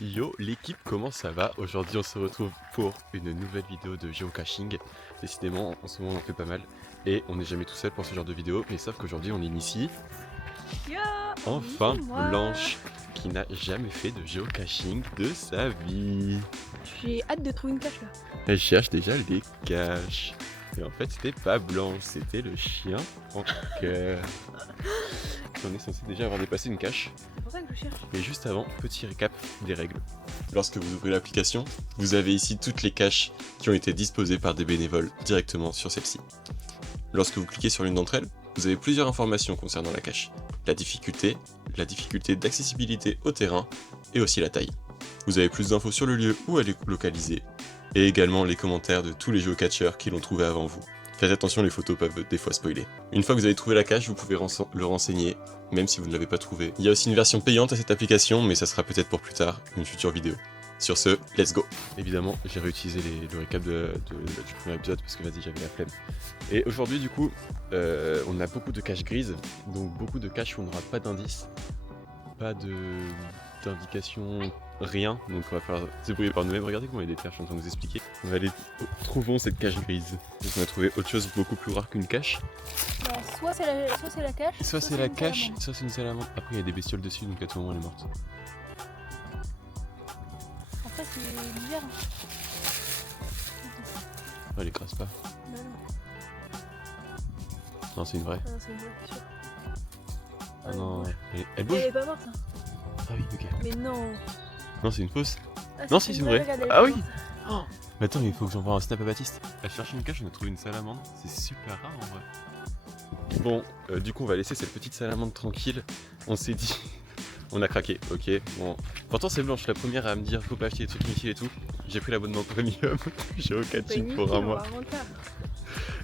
Yo l'équipe, comment ça va? Aujourd'hui on se retrouve pour une nouvelle vidéo de géocaching. Décidément en ce moment on en fait pas mal et on n'est jamais tout seul pour ce genre de vidéo, mais sauf qu'aujourd'hui on initie Yo, enfin oui, moi. Blanche qui n'a jamais fait de géocaching de sa vie. J'ai hâte de trouver une cache là. Elle cherche déjà des caches. Et en fait c'était pas Blanche, c'était le chien Franker. On est censé déjà avoir dépassé une cache. C'est pour ça que je cherche. Mais juste avant, petit récap des règles. Lorsque vous ouvrez l'application, vous avez ici toutes les caches qui ont été disposées par des bénévoles directement sur celle-ci. Lorsque vous cliquez sur l'une d'entre elles, vous avez plusieurs informations concernant la cache. La difficulté d'accessibilité au terrain et aussi la taille. Vous avez plus d'infos sur le lieu où elle est localisée et également les commentaires de tous les géocacheurs qui l'ont trouvé avant vous. Faites attention, les photos peuvent des fois spoiler. Une fois que vous avez trouvé la cache, vous pouvez le renseigner, même si vous ne l'avez pas trouvé. Il y a aussi une version payante à cette application, mais ça sera peut-être pour plus tard, une future vidéo. Sur ce, let's go. Évidemment, j'ai réutilisé le récap du premier épisode parce que vas-y, j'avais la flemme. Et aujourd'hui, du coup, on a beaucoup de caches grises, donc beaucoup de caches où on n'aura pas d'indices, pas d'indication, rien. Donc on va faire se débrouiller par nous-mêmes. Regardez comment il y a des caches, je suis en train de vous expliquer. On va aller trouvons cette cache grise. Donc on a trouvé autre chose beaucoup plus rare qu'une cache. Bah, soit c'est la cache. Soit c'est la une cache, salamandre. soit c'est une salamandre. Après il y a des bestioles dessus, donc à tout moment elle est morte. Après c'est l'hiver. Oh, elle écrase pas. Bah non. Non, c'est une vraie. Ah non, c'est une vraie, c'est sûr. Ah non, elle Elle bouge. est pas morte hein. Ah oui, ok. Mais non. Non, c'est une fausse. Ah, Non, si, c'est une vraie. regarde, elle est Ah pas oui. morte. Oh. Mais attends, il faut que j'envoie un snap à Baptiste. Elle cherche une cache, on a trouvé une salamandre. C'est super rare en vrai. Bon, du coup, on va laisser cette petite salamandre tranquille. On s'est dit. On a craqué, ok. Bon. Pourtant, c'est Blanche, la première à me dire faut pas acheter des trucs inutiles et tout. J'ai pris l'abonnement premium. J'ai au C'est pas catching inutile, pour un on mois. va inventer.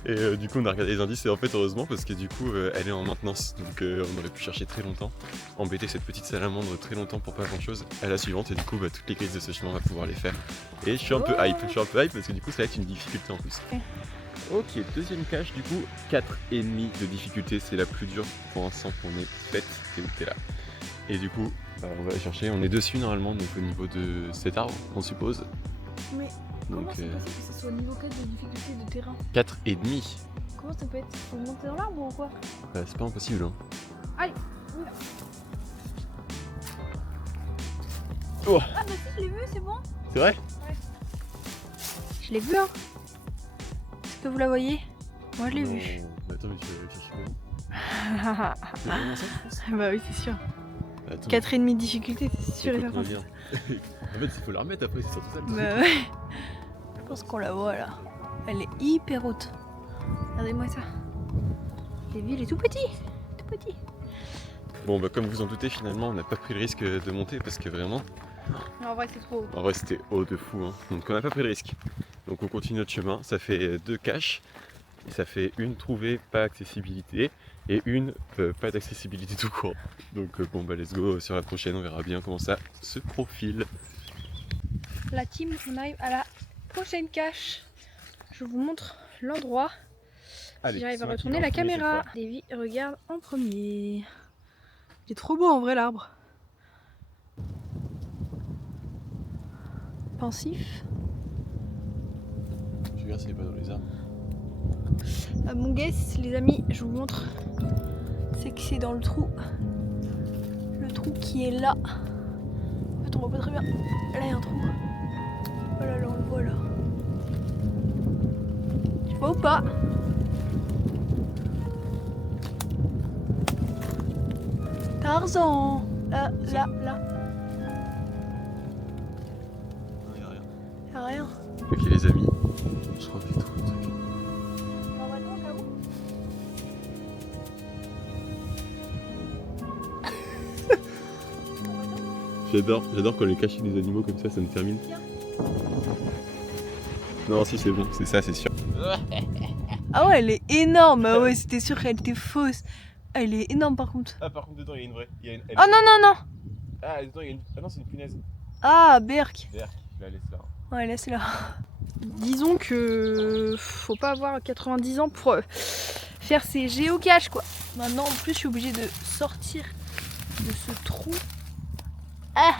Et du coup, on a regardé les indices. Et en fait, heureusement, parce que du coup, elle est en maintenance. Donc, on aurait pu chercher très longtemps. Embêter cette petite salamandre très longtemps pour pas grand chose. À la suivante. Et du coup, toutes les grises de ce chemin, on va pouvoir les faire. Et je suis un peu hype. Je suis un peu hype parce que du coup, ça va être une difficulté en plus. Ok, deuxième cache, du coup, 4,5 de difficulté. C'est la plus dure pour l'instant qu'on ait faite. C'est où t'es là. Et du coup, on va aller chercher. On est dessus normalement, donc au niveau de cet arbre, on suppose. Mais Donc, comment c'est possible que ce soit niveau 4 de difficulté de terrain? 4,5. Comment ça peut être? Faut monter dans l'arbre ou quoi? C'est pas impossible, hein. Allez. Oh. Ah bah si, je l'ai vu, c'est bon. C'est vrai? Je l'ai vu hein. Est-ce que vous la voyez? Moi je l'ai Non. vue. Mais attends, mais tu vas chercher comment? C'est vraiment ça, je pense. Bah oui, c'est sûr. Attends, 4,5 de difficulté, c'est sûr et écoute, certain. reviens. En fait, il faut la remettre après, c'est surtout ça le truc. Bah ouais. Je pense qu'on la voit là. Elle est hyper haute. Regardez-moi ça. Le ville est tout petit. Tout petit. Bon, bah, comme vous en doutez, finalement, on n'a pas pris le risque de monter parce que vraiment, Non, en vrai, c'est trop haut. en vrai, c'était haut de fou, hein. Donc, on n'a pas pris le risque. Donc, on continue notre chemin. Ça fait 2 caches. Et ça fait une trouvée, pas accessibilité. Et une pas d'accessibilité tout court. Donc, bon, bah, let's go sur la prochaine. On verra bien comment ça se profile. La team, on arrive à la prochaine cache. Je vous montre l'endroit. Allez, Si j'arrive c'est à moi qui retourner vais en la premier cette caméra. fois. Davy regarde en premier. Il est trop beau en vrai l'arbre. Pensif. Je regarde s'il est pas dans les arbres. À mon guess, les amis, je vous montre. C'est que c'est dans le trou. Le trou qui est là. En fait, on voit pas très bien. Là, il y a un trou. Voilà, là, on le voit là. Tu vois ou pas? Tarzan. Là, là, là. Non, y a rien. Y a rien. Ok, les amis, je crois que j'ai trouvé le truc. J'adore quand les cacher des animaux comme ça me termine. Non, si c'est bon, c'est ça, c'est sûr. Ah ouais, elle est énorme. Ah ouais, c'était sûr qu'elle était fausse. Elle est énorme par contre. Ah, par contre, dedans, il y a une vraie. Il y a une... Oh non, non, non. Ah, dedans, il y a une. Ah non, c'est une punaise. Ah, Berk. D'ailleurs, je la laisse là. Ouais, là, c'est là. Disons que faut pas avoir 90 ans pour faire ses géocaches quoi. Maintenant, en plus, je suis obligée de sortir de ce trou. Ah.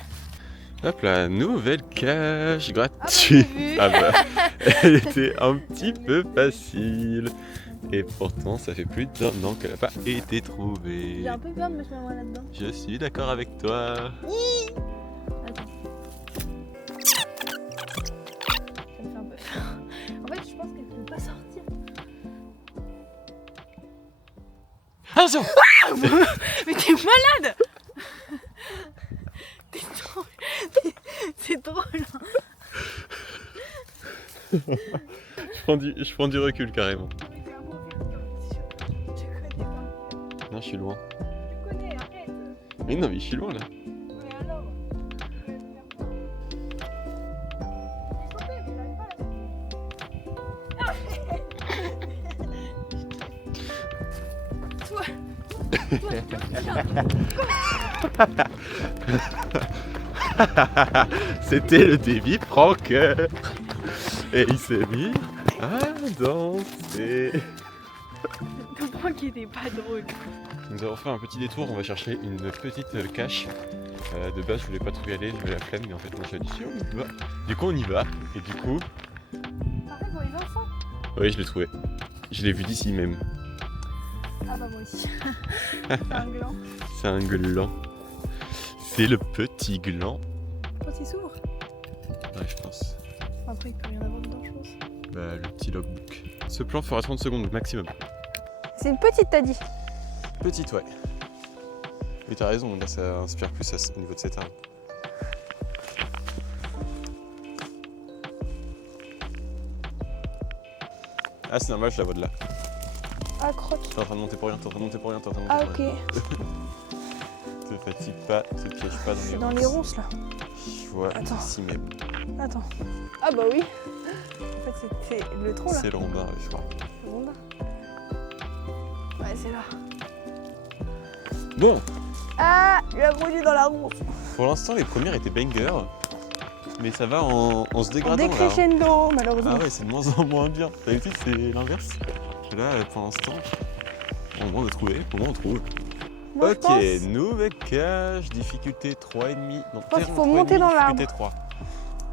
Hop là, nouvelle cache Ah bah, gratuite. j'ai vu. Ah bah, elle était un petit peu facile. Et pourtant, ça fait plus d'un an qu'elle n'a pas été trouvée. J'ai un peu peur de me mettre moi là-dedans. Je suis d'accord avec toi. Attends. Ça me fait un peu peur. En fait, je pense qu'elle ne peut pas sortir. Attention. Mais t'es malade. T'es trop... C'est drôle. Je prends du recul carrément. Tu connais pas. Non, je suis loin. Tu connais, arrête. Mais non, mais je suis loin là. Mais alors C'était le débit pranker. Et il s'est mis à danser. Je comprends qu'il était pas drôle. Nous avons fait un petit détour, on va chercher une petite cache. De base, je voulais pas trop y aller, j'avais la flemme, mais en fait, moi j'ai dit si on y va. Du coup, on y va, et du coup. Pareil pour les enfants. Oui, je l'ai trouvé. Je l'ai vu d'ici même. Ah bah moi aussi. C'est un gland. C'est un gland. C'est le petit gland. Quand il s'ouvre. Ouais, je pense. Après, il peut rien avoir dedans, je pense. Bah, le petit logbook. Ce plan fera 30 secondes maximum. C'est une petite, t'as dit. Petite, ouais. Mais t'as raison, là ça inspire plus au niveau de cet arbre. Ah, c'est normal, je la vois de là. Ah, crotte. T'es en train de monter pour rien, t'es en train de monter pour rien, t'es en train de monter Ah, pour ok. rien. Te fatigue pas, te piège pas C'est dans les ronces là. Je vois Attends. ici même. Attends. Ah bah oui. En fait, c'était le tronc là. C'est le rondin, je crois. Le rondin. Ouais, c'est là. Bon, Ah, il a brûlé dans la ronce. pour l'instant, les premières étaient bangers. Mais ça va en se En dégradant là. décrescendo, malheureusement. Ah ouais, c'est de moins en moins bien. D'habitude, c'est l'inverse. Et là, pour l'instant, au moment de trouver, au moment on trouve. Moi, je Ok, pense- nouvelle cage, difficulté 3,5. Non, pense qu'il terrain faut 3,5, monter dans difficulté 3.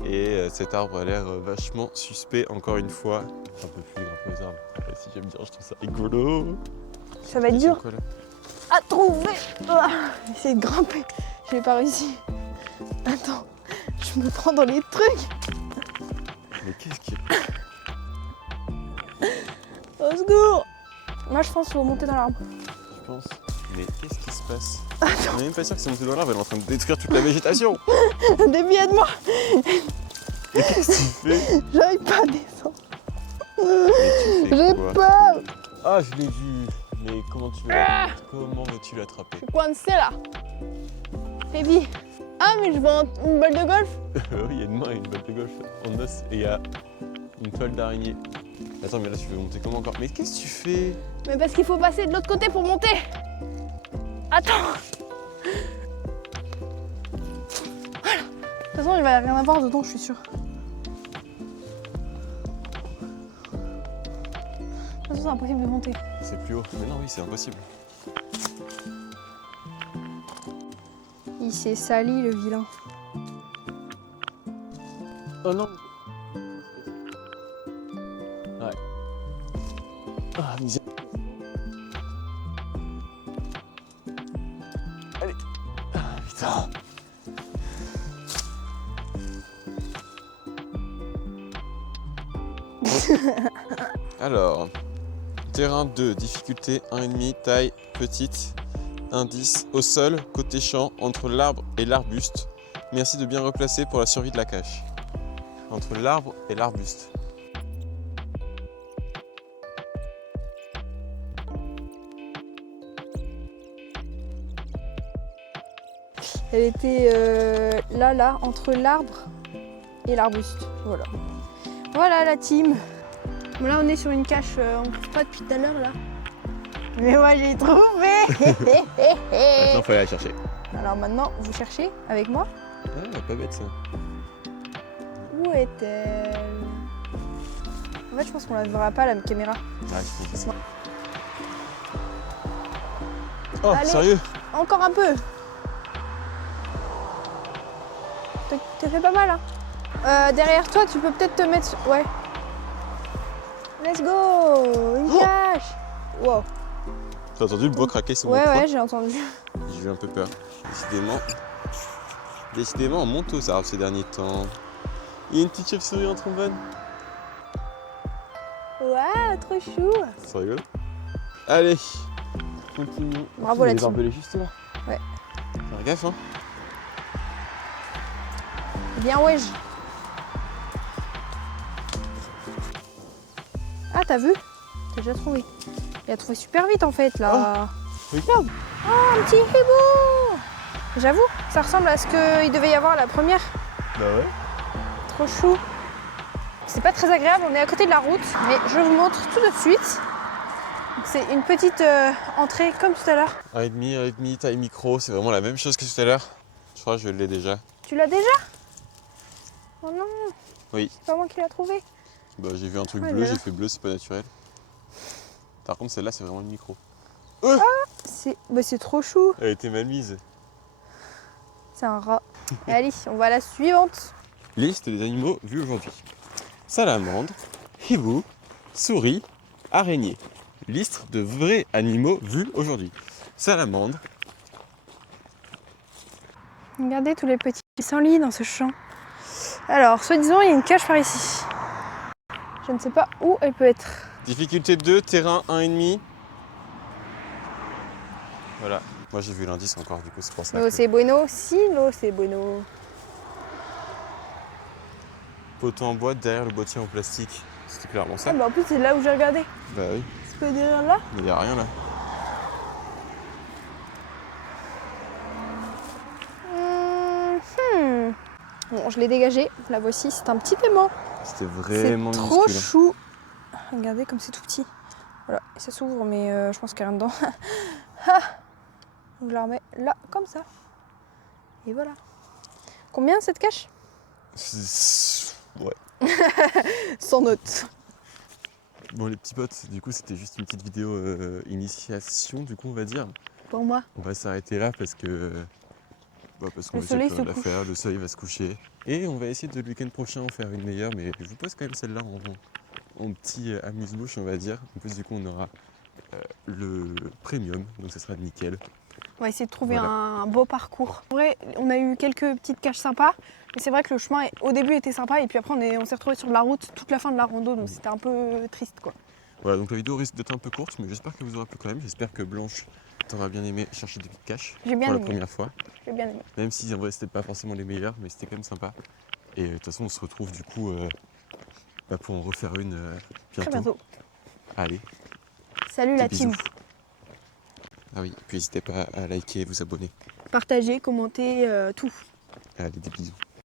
Et cet arbre a l'air vachement suspect, encore une fois. Un peu plus grand que les arbres. Ouais, si j'aime bien, je trouve ça rigolo. Ça va être Ils dur sont quoi, là à trouver. Ah, essayer de grimper. J'ai pas réussi. Attends, je me prends dans les trucs. Mais qu'est-ce qu'il y a Au secours. Moi, je pense qu'il faut monter dans l'arbre. Je pense. Mais qu'est-ce qui se passe On n'est même pas sûr que c'est monté dans l'arbre, elle est en train de détruire toute la végétation. Déviez de moi. Mais qu'est-ce que tu fais J'arrive pas à descendre. Mais tu fais J'ai quoi peur. Ah, je l'ai vu. Mais comment veux-tu l'attraper? Je suis coincée là. Baby. Ah, mais je vois une balle de golf. Oui, il y a une main et une balle de golf en os et il y a une toile d'araignée. Attends, mais là tu veux monter comment encore? Mais qu'est-ce que tu fais? Mais parce qu'il faut passer de l'autre côté pour monter. Attends. Voilà. De toute façon, il va rien avoir dedans, je suis sûre. De toute façon, c'est impossible de monter. C'est plus haut. Mais non, oui, c'est impossible. Il s'est sali, le vilain. Oh non. Ouais. Ah, misère. Allez. Ah, putain. Alors, terrain 2, difficulté 1,5, taille petite, indice au sol, côté champ, entre l'arbre et l'arbuste. Merci de bien replacer pour la survie de la cache. Entre l'arbre et l'arbuste. Elle était là, entre l'arbre et l'arbuste. Voilà. Voilà la team. Bon, là, on est sur une cache, on ne trouve pas depuis tout à l'heure là. Mais moi, j'ai trouvé. Maintenant, faut aller la chercher. Alors maintenant, vous cherchez avec moi. Ah, pas bête ça. Où est-elle? En fait, je pense qu'on la verra pas la caméra. Ah, je sais. Bon. Oh, Allez. sérieux? Encore un peu. Tac Tu te fais pas mal, hein. Derrière toi, tu peux peut-être te mettre... Ouais. Let's go. Une cache. Wow. T'as entendu le bois craquer sur mon Ouais, poing? ouais, j'ai entendu. J'ai eu un peu peur. Décidément, on monte aux arbres ces derniers temps. Il y a une petite chauve-souris en trombone. Ouais, trop chou. C'est rigolo. Allez, continuons. Bravo la Les team. barbelés juste là. Ouais. Faire gaffe, hein. Bien, wesh. Ah, t'as vu? T'as déjà trouvé. Il a trouvé super vite en fait là. Regarde. Oh, un petit hibou. J'avoue, ça ressemble à ce qu'il devait y avoir la première. Bah ouais. Trop chou. C'est pas très agréable, on est à côté de la route, mais je vous montre tout de suite. C'est une petite entrée comme tout à l'heure. 1,5, taille micro, c'est vraiment la même chose que tout à l'heure. Je crois que je l'ai déjà. Tu l'as déjà? Oh non. Oui. C'est pas moi qui l'ai trouvé. Bah j'ai vu un truc Ouais, bleu, là. j'ai fait bleu, c'est pas naturel. Par contre celle-là c'est vraiment une micro. C'est trop chou. Elle était mal mise. C'est un rat. Allez, on va à la suivante. Liste des animaux vus aujourd'hui. Salamandre, hibou, souris, araignée. Liste de vrais animaux vus aujourd'hui. Salamandre. Regardez tous les petits pissenlits dans ce champ. Alors, soi-disant, il y a une cache par ici. Je ne sais pas où elle peut être. Difficulté 2, terrain 1,5. Voilà. Moi j'ai vu l'indice encore, du coup c'est pour ça. Lo que- c'est bueno, si lo c'est bueno. Poteau en boîte derrière le boîtier en plastique. C'était clairement ça. Ah bah en plus c'est là où j'ai regardé. Bah oui, C'est pas derrière là? mais il n'y a rien là. Bon, je l'ai dégagé. La voici, c'est un petit paiement. C'était C'est vraiment trop minuscule. chou. Regardez comme c'est tout petit. Voilà, et ça s'ouvre, mais je pense qu'il n'y a rien dedans. Ah. Donc je la remets là, comme ça. Et voilà. Combien cette cache? Ouais. Sans note. Bon les petits potes, du coup c'était juste une petite vidéo initiation, du coup on va dire. Pour moi. On va s'arrêter là parce que... parce qu'on Le va soleil essayer de se couche. faire, le soleil va se coucher. Et on va essayer de le week-end prochain en faire une meilleure, mais je vous pose quand même celle-là en petit amuse-bouche on va dire. En plus du coup on aura le premium, donc ça sera nickel. On va essayer de trouver Voilà. un beau parcours. En vrai, on a eu quelques petites caches sympas, mais c'est vrai que le chemin au début était sympa et puis après on s'est retrouvé sur la route toute la fin de la rando, donc c'était un peu triste quoi. Voilà, donc la vidéo risque d'être un peu courte, mais j'espère que vous aurez plu quand même. J'espère que Blanche t'aura bien aimé chercher des petites caches J'ai bien pour la aimé. première fois. J'ai bien aimé. Même si en vrai c'était pas forcément les meilleurs, mais c'était quand même sympa. Et de toute façon on se retrouve du coup pour en refaire une Très bientôt. bientôt. Allez, Salut la des team. bisous. Ah oui, puis n'hésitez pas à liker et vous abonner. Partagez, commentez, tout. Allez, des bisous.